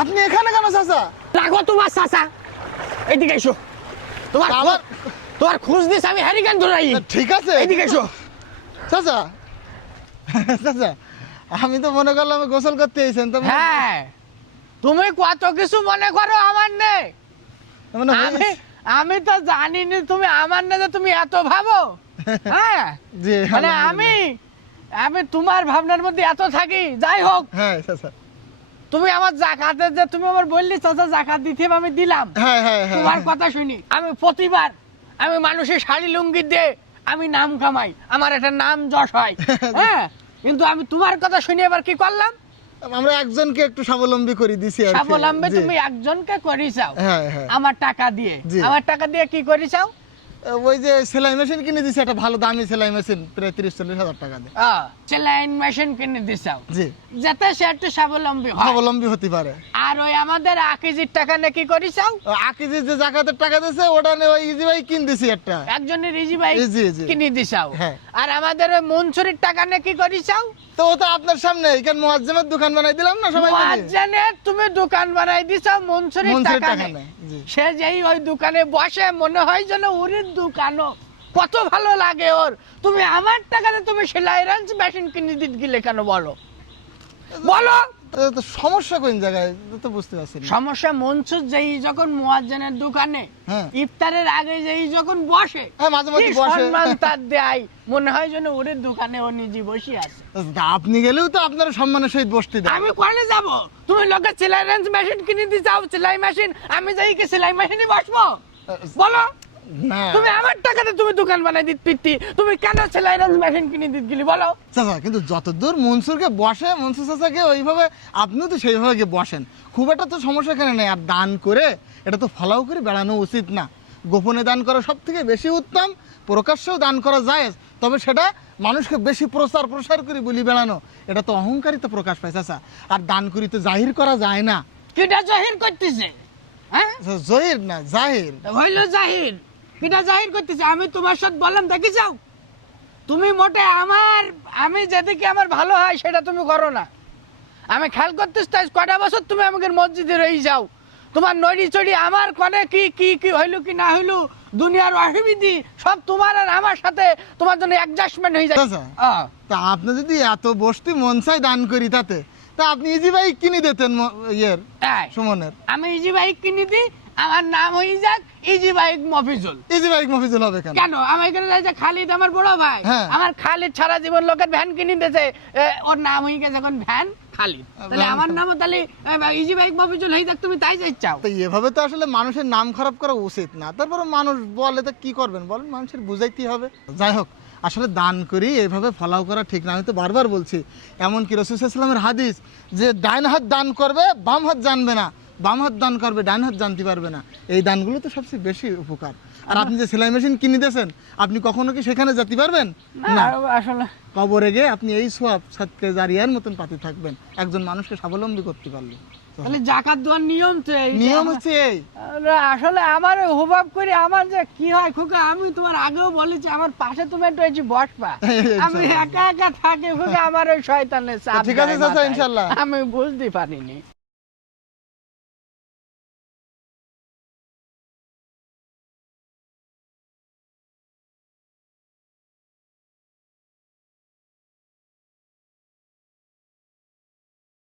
আপনি এখানে কেন চাচা? লাগো তোমার চাচা, এইদিকে এসো। তোমার তোমার খোঁজ দিস আমি হ্যারিকেন ধরাই। ঠিক আছে, এইদিকে এসো। চাচা চাচা আমি তো মনে করলাম গোসল করতে এসেছেন। তো হ্যাঁ, তুমি কত কিছু মনে করো আমার নেই। মানে আমি তো জানিনি তুমি আমার না, যে তুমি এত ভাবো। হ্যাঁ জি, মানে আমি তোমার ভাবনার মধ্যে এত থাকি। যাই হোক, হ্যাঁ চাচা, তুমি আমার জাকাতে যে তুমি আমার বললি চাচা জাকাত দিতে আমি দিলাম। হ্যাঁ হ্যাঁ হ্যাঁ, তোমার কথা শুনি আমি প্রতিবার আমি মানুষের শাড়ি লুঙ্গি দিয়ে আমি নাম কামাই, আমার একটা নাম যশ হয়। হ্যাঁ, কিন্তু আমি তোমার কথা শুনে এবার কি করলাম, আমরা একজনকে একটু স্বাবলম্বী করে দিছি আর কি। স্বাবলম্বী জি। তুমি একজনকে করিসাও। হ্যাঁ হ্যাঁ, আমার টাকা দিয়ে, জি। আমার টাকা দিয়ে কি করিসাও? ওই যে সেলাই মেশিন কিনে দিছি, একটা ভালো দামি সেলাই মেশিন, প্রায় 30-40 হাজার টাকা দিয়ে। সেলাইন মেশিন কিনে দিছাও, জি, যাতে সে একটু স্বাবলম্বী হয়। স্বাবলম্বী হতে পারে। আর ওই আমাদের আকিজির টাকা নিয়ে কি করিসাও? আকিজি যে জাকাতের টাকা দিয়েছে ওটা নিয়ে ওই ইজি ভাই কিন দিছি একটা। একজনের রিজি ভাই জি, জি। কিনে দিছাও। হ্যাঁ। আর আমাদের ওই মনসুরির টাকা নিয়ে কি করিসাও? তো ও তো আপনার সামনে এখানে মুয়াজ্জেমের দোকান বানাই দিলাম না সবাই মিলে। মুয়াজ্জিনের তুমি দোকান বানাই দিছাও মনসুরির মনসুরির টাকা টাকা নিয়ে। নেই, জি। সে যেই ওই দোকানে বসে মনে হয় যেন ওর দোকানও কত ভালো লাগে ওর। তুমি আমার টাকাতে তুমি সেলাই রাঞ্চ মেশিন কিনে দিতে গেলে কেন বলো? বলো তো সমস্যা কোন জায়গায় তো বুঝতে পারছি না। সমস্যা মনসুর যেই যখন মুয়াজ্জিনের দোকানে হ্যাঁ। ইফতারের আগে যেই যখন বসে, হ্যাঁ, মাঝে মাঝে কি বসে। সম্মান তার দেয়, মনে হয় যেন ওর দোকানে ও নিজে বসে আছে। আপনি গেলেও তো আপনার সম্মানের সহিত বসতে দেন। আমি কলে যাব? তুমি লোকে সেলাই রেঞ্জ মেশিন কিনে দিয়ে যাও, সেলাই মেশিন, আমি যাই কি সেলাই মেশিনে বসবো? বলো, না তুমি আমার টাকাতে তুমি দোকান বানাই দিত পিত্তি, তুমি কেন সেলাই রেঞ্জ মেশিন কিনে দিত গেলি বলো? চাচা, কিন্তু যতদূর মনসুরকে বসে, মনসুর চাচাকে ওইভাবে আপনিও তো সেইভাবে গিয়ে বসেন, খুব একটা তো সমস্যা এখানে নেই। আর দান করে এটা তো ফলাও করে বেড়ানো উচিত না। গোপনে দান করা সব থেকে বেশি উত্তম, প্রকাশ্যেও দান করা যায়, তবে সেটা মানুষকে বেশি প্রসার করে বলি বেড়ানো, এটা তো অহংকারিত প্রকাশ পায় চাচা। আর দান করি তো জাহির করা যায় না। কিটা জাহির করতেছে? হ্যাঁ, জহির না জাহির। হইল জাহির। কিটা জাহির করতেছে? আমি তোমার সাথে বললাম দেখি যাও, তুমি মোটে আমি যেদিকে আমার ভালো হয় সেটা তুমি করো না। আমি খেয়াল করতেছ কটা বছর তুমি আমাকে মসজিদে রয়ে যাও, তোমার নড়ি চড়ি আমার কনে কি কি কি হইলো কি না হইলো, দুনিয়ার অসুবিধি সব তোমার আর আমার সাথে তোমার জন্য অ্যাডজাস্টমেন্ট হয়ে যায়। চাচা, তা আপনি যদি এত বসতি মন চাই দান করি তাতে, তা আপনি ইজি বাইক কিনে দিতেন ইয়ের সুমনের। আমি ইজি বাইক কিনে দিই, আমার নাম হয়ে যাক easy bike Mofizul. Easy bike Mofizul হবে কেন? কেন? আমার এখানে যে খালিদ আমার বড় ভাই, হ্যাঁ। আমার খালিদ সারা জীবন লোকের ভ্যান কিনে দিয়েছে, ওর নাম হয়ে গেছে এখন ভ্যান খালিদ, তাহলে আমার নামও তাহলে ইজি বাইক মফিজুল হয়ে যাক, তুমি তাই চাও? তো এভাবে তো আসলে মানুষের নাম খারাপ করা উচিত না। তারপরে মানুষ বলে তো কি করবেন বলেন, মানুষের বুঝাইতেই হবে। যাই হোক, আসলে দান করি এভাবে ফলাও করা ঠিক না। আমি তো বারবার বলছি, এমনকি রাসূল সাল্লাল্লাহু আলাইহি ওয়াসাল্লামের হাদিস যে ডান হাত দান করবে বাম হাত জানবে না, বাম হাত দান করবে ডান হাত জানতে পারবে না। এই দানগুলো তো সবচেয়ে বেশি উপকার। আর আপনি যে সেলাই মেশিন কিনে দিয়েছেন, আপনি কখনো কি সেখানে যেতে পারবেন না? আসলে কবরে গিয়ে আপনি এই সওয়াব সাদকা জারিয়ার মতন পাতে থাকবেন, একজন মানুষকে স্বাবলম্বী করতে পারলে। তাহলে জাকাত দেওয়ার নিয়ম তো এই। নিয়ম হচ্ছে এই। আসলে আমার হুবাব করে আমার যে কি হয় খোকা, আমি তোমার আগেও বলেছি আমার পাশে তুমি একটু এসে বসবা। আমি একা একা থাকি খোকা, আমার ওই শয়তানের চাপ। ঠিক আছে চাচা, ইনশাআল্লাহ। আমি বুঝতে পারিনি।